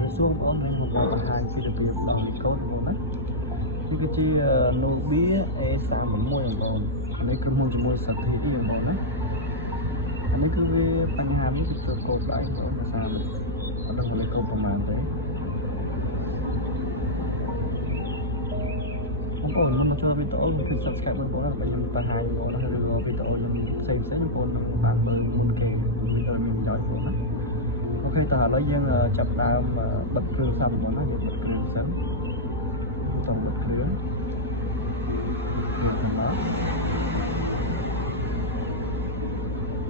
ជាសួរបងនឹងមកបង្ហាញពីរបៀបដល់កូនបងណាគឺជា Nubia A31 បងនេះក្រុមហ៊ុនជាមួយសាធារណបងណាអានេះគឺវាបញ្ហានេះគឺទៅកូនដៃបងភាសាអត់ដឹងមកកូនប្រមាណទេបងប្អូនមកចូលវីដេអូនេះគឺ subscribe បងប្អូនដើម្បីខ្ញុំបង្ហាញបងហើយវីដេអូខ្ញុំផ្សេងៗបងប្អូននឹងបានមើលមុនគេវីដេអូមានប្រយោជន៍បងណាអូខេតោះឥឡូវយើងចាប់ដើមបិទគ្រឿងសិនបងណាយើងបិទគ្រឿងសិនต้องបិទគ្រឿងមក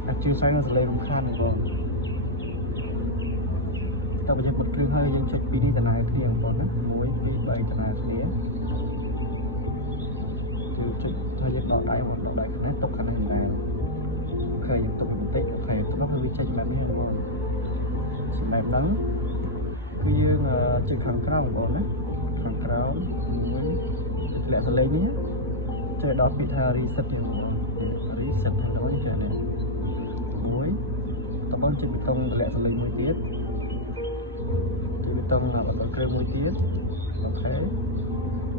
អាចជួយស្វែងរកសលេងរំខានបងតើបើយើងបិទគ្រឿងហើយយើងចុចពីនេះដំណើរគ្នាបងណា1 2 3ដំណើរគ្នាគឺចុចធ្វើយើងដកដៃបងដកដៃខាងនេះទុកខាងនេះដែរអូខេយើងទុកបន្តិចអូខេទុកហើយវាចេញបែបនេះបងសម្រាប់ហ្នឹងគឺយើងចុចខាងក្រោមបងណាខាងក្រោមមួយធ្លាក់សលេងនេះចុចដល់ពីថា reset ហ្នឹងបង reset ហ្នឹងដល់ចានេះមួយតបងជិះប៊ីតុងធ្លាក់សលេងមួយទៀតជិះប៊ីតុងបន្តគ្រឿងមួយទៀតអូខេ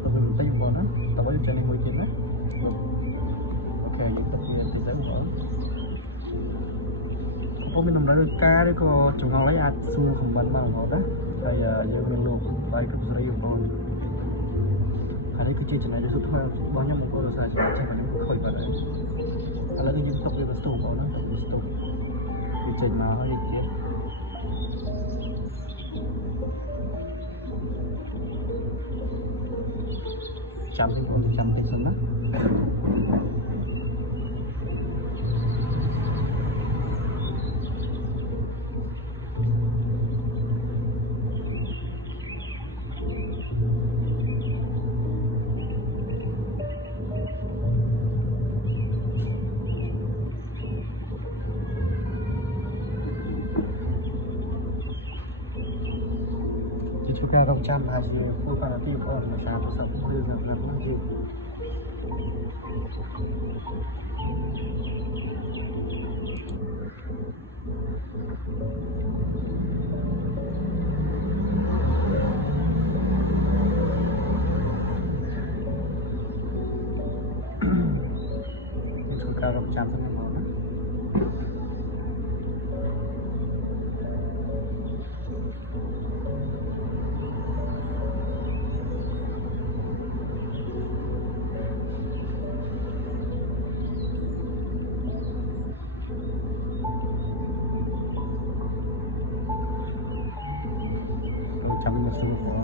ទៅវិញបន្តិចបងណាតបងចេញនេះមួយទៀតណាអូខេយើងទុកវាទៅទៅបងបងមានតម្រូវការឬក៏ចង្អុលអីអាចសួរ comment មកបងណាហើយយើងនឹងលោកបាយគ្រប់សេរីបងហើយនេះគឺជាចំណុចដែលសុទ្ធថ្មីរបស់ខ្ញុំបងប្អូនដោយសារចំណុចនេះខ្ញុំខូចបាត់ហើយឥឡូវយើងទុកវាទៅស្ទូបងណាទុកវាស្ទូវាចេញមកហើយនេះទៀតចាំបងប្អូនចាំតិចសិនណាការរំចាំអាចជាគោលការណ៍ទីបងដោយសារប្រសិទ្ធភាពសម្រាប់ហ្នឹងគឺការរំចាំទៅមកណាចាំមកស្រួលបង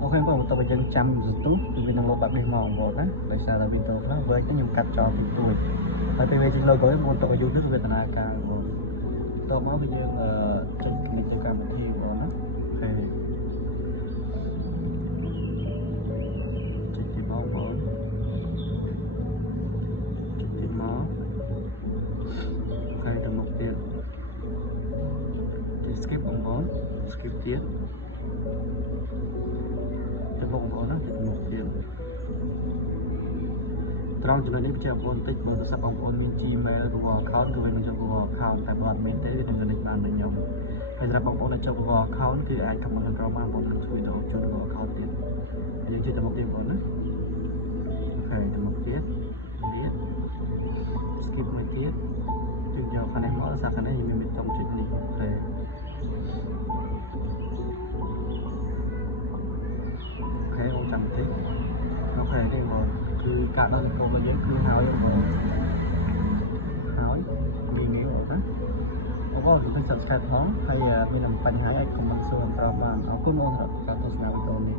អូខេបងតើបើយើងចាំសន្ទុះគឺវានឹងមកបាត់នេះមកបងណាដោយសារតែវីដេអូខ្លះវើខ្ញុំកាត់ចោលពីទួយហើយពេលវាចេញ logo ហ្នឹងបងតើយូរនេះវាដំណើរការបងតើមកវាយើងចុចគំនិតទៅកម្មវិធីបងណាអូខេចុចទីមកបងចុចទីមកអូខេទៅមុខទៀតចុច skip បង skip ទៀតទៅមុខបងណាទៅមុខទៀតត្រង់ចំណុចនេះជាបងតិចបងប្រសិទ្ធបងប្អូនមាន Gmail Google account គឺវិញចុច Google account តែបើអត់មានទេនឹងនិយាយបាននឹងខ្ញុំហើយសម្រាប់បងប្អូនដែលចុច Google account គឺអាច comment ខាងក្រោមមកបងនឹងជួយដល់ចុច Google account ទៀតហើយយើងចុចទៅមុខទៀតបងណាអូខេទៅមុខទៀត skip មួយទៀតចុចយកខាងនេះមកសារខាងនេះយើងមានចុងចុចនេះអូខេបងចាំតិចអូខេនេះមកគឺការដល់កូនរបស់យើងគឺហើយមកហើយងាយៗណាបងប្អូនជួយ subscribe ផងហើយមានបញ្ហាអាច comment សួរក្រោមបានអរគុណបងសម្រាប់ការទស្សនាវីដេអូនេះ